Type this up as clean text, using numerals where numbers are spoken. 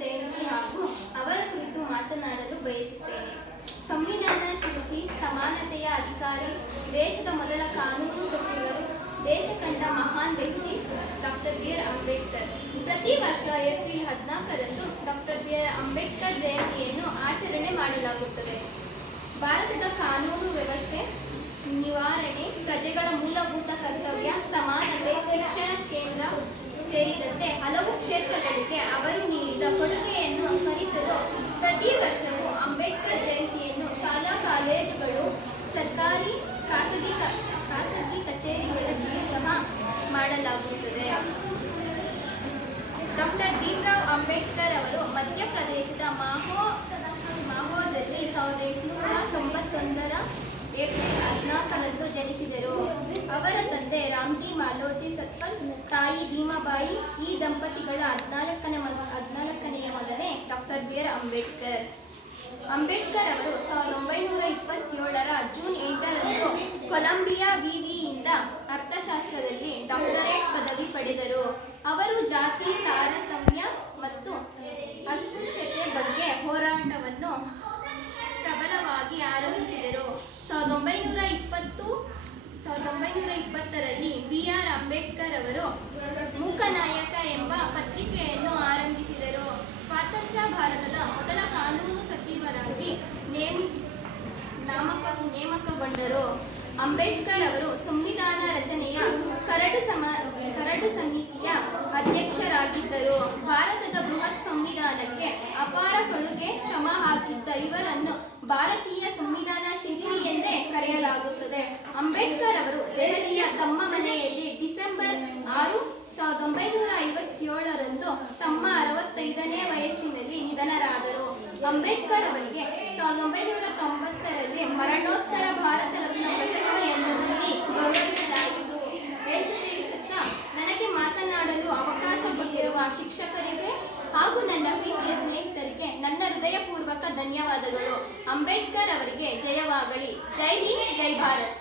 ಜಯಂತಿ ಹಾಗೂ ಅವರ ಕುರಿತು ಮಾತನಾಡಲು ಬಯಸುತ್ತೇನೆ. ಸಂವಿಧಾನ ಶಿಲ್ಪಿ, ಸಮಾನತೆಯ ಅಧಿಕಾರಿ, ದೇಶದ ಮೊದಲ ಕಾನೂನು ಸಚಿವರು, ದೇಶ ಕಂಡ ಮಹಾನ್ ವ್ಯಕ್ತಿ ಡಾಕ್ಟರ್ ಬಿ.ಆರ್. ಅಂಬೇಡ್ಕರ್. ಪ್ರತಿ ವರ್ಷ ಏಪ್ರಿಲ್ 14ರಂದು ಡಾಕ್ಟರ್ ಬಿ.ಆರ್. ಅಂಬೇಡ್ಕರ್ ಜಯಂತಿಯನ್ನು ಆಚರಣೆ ಮಾಡಲಾಗುತ್ತದೆ. ಭಾರತದ ಕಾನೂನು ವ್ಯವಸ್ಥೆ, ನಿವಾರಣೆ, ಪ್ರಜೆಗಳ ಮೂಲಭೂತ ಕರ್ತವ್ಯ, ಸಮಾನತೆ, ಶಿಕ್ಷಣ ಕೇಂದ್ರ ಸೇರಿದಂತೆ ಹಲವು ಕ್ಷೇತ್ರಗಳಿಗೆ ಅವರು ನೀಡಿದ ಕೊಡುಗೆಯನ್ನು ಸ್ಮರಿಸಲು ಪ್ರತಿ ವರ್ಷವೂ ಅಂಬೇಡ್ಕರ್ ಜಯಂತಿಯನ್ನು ಶಾಲಾ ಕಾಲೇಜುಗಳು, ಸರ್ಕಾರಿ, ಖಾಸಗಿ ಕಚೇರಿಗಳಲ್ಲಿ ಸಹ ಮಾಡಲಾಗುತ್ತದೆ. Doctor B R. ಅಂಬೇಡ್ಕರ್ ಅವರು ಮಧ್ಯಪ್ರದೇಶದ ಮಾಹೋದಲ್ಲಿ 1891ರ ಏಪ್ರಿಲ್ 14ರಂದು ಜನಿಸಿದರು. ಅವರ ತಂದೆ ರಾಮ್ಜಿ ಮಾಲೋಜಿ ಸತ್ಪಲ್, ತಾಯಿ ಭೀಮಾಬಾಯಿ. ಈ ದಂಪತಿಗಳ 14ನೆಯ ಮಗನೇ ಡಾಕ್ಟರ್ ಬಿ.ಆರ್. ಅಂಬೇಡ್ಕರ್. ಅಂಬೇಡ್ಕರ್ ಅವರು 1927ರ ಜೂನ್ 8ರಂದು ಕೊಲಂಬಿಯಾ ವಿವಿಯಿಂದ ಅರ್ಥಶಾಸ್ತ್ರದಲ್ಲಿ ಡಾಕ್ಟರೇಟ್ ಪದವಿ ಪಡೆದರು. ಅವರು ಜಾತಿ ತಾರತಮ್ಯ ಮತ್ತು ಅಸ್ಪೃಶ್ಯತೆ ಬಗ್ಗೆ ಹೋರಾಟವನ್ನು ಪ್ರಬಲವಾಗಿ ಆರಂಭಿಸಿದರು. 1920ರಲ್ಲಿ ಬಿ.ಆರ್. ಅಂಬೇಡ್ಕರ್ ಅವರು ಮೂಕನಾಯಕ ಎಂಬ ಪತ್ರಿಕೆಯನ್ನು ಆರಂಭಿಸಿದರು. ಸ್ವಾತಂತ್ರ್ಯ ಭಾರತದ ಮೊದಲ ಕಾನೂನು ಸಚಿವರಾಗಿ ನೇಮಕಗೊಂಡರು. ಅಂಬೇಡ್ಕರ್ ಅವರು ಸಂವಿಧಾನ ರಚನೆಯ ಕರಡು ಸಮಿತಿಯ ಅಧ್ಯಕ್ಷರಾಗಿದ್ದರು. ಭಾರತದ ಬೃಹತ್ ಸಂವಿಧಾನಕ್ಕೆ ಅಪಾರ ಕೊಡುಗೆ ಶ್ರಮ ಹಾಕಿದ್ದ ಇವರನ್ನು ಭಾರತೀಯ ಸಂವಿಧಾನ ಶಿಲ್ಪಿ ಎಂದೇ ಕರೆಯಲಾಗುತ್ತದೆ. ಅಂಬೇಡ್ಕರ್ ಅವರು ದೆಹಲಿಯ ತಮ್ಮ ಮನೆಯಲ್ಲಿ ಡಿಸೆಂಬರ್ 6, 1957ರಂದು ತಮ್ಮ 65ನೇ ವಯಸ್ಸಿನಲ್ಲಿ ನಿಧನರಾದರು. ಅಂಬೇಡ್ಕರ್ ಅವರಿಗೆ 1990ರಲ್ಲಿ ಮರಣೋತ್ತರ ಭಾರತ ರತ್ನ ಪ್ರಶಸ್ತಿಯನ್ನು ನೀಡಿ ಗೌರವಿಸಲಾಯಿತು ಎಂದು ತಿಳಿಸುತ್ತಾ, ನನಗೆ ಮಾತನಾಡಲು ಅವಕಾಶ ಕೊಟ್ಟಿರುವ ಶಿಕ್ಷಕರಿಗೆ ಹಾಗೂ ನನ್ನ ಪ್ರೀತಿಯ ಸ್ನೇಹಿತರಿಗೆ ನನ್ನ ಹೃದಯಪೂರ್ವಕ ಧನ್ಯವಾದಗಳು. ಅಂಬೇಡ್ಕರ್ ಅವರಿಗೆ ಜಯವಾಗಲಿ. ಜೈ ಹಿಂದ್, ಜೈ ಭಾರತ್.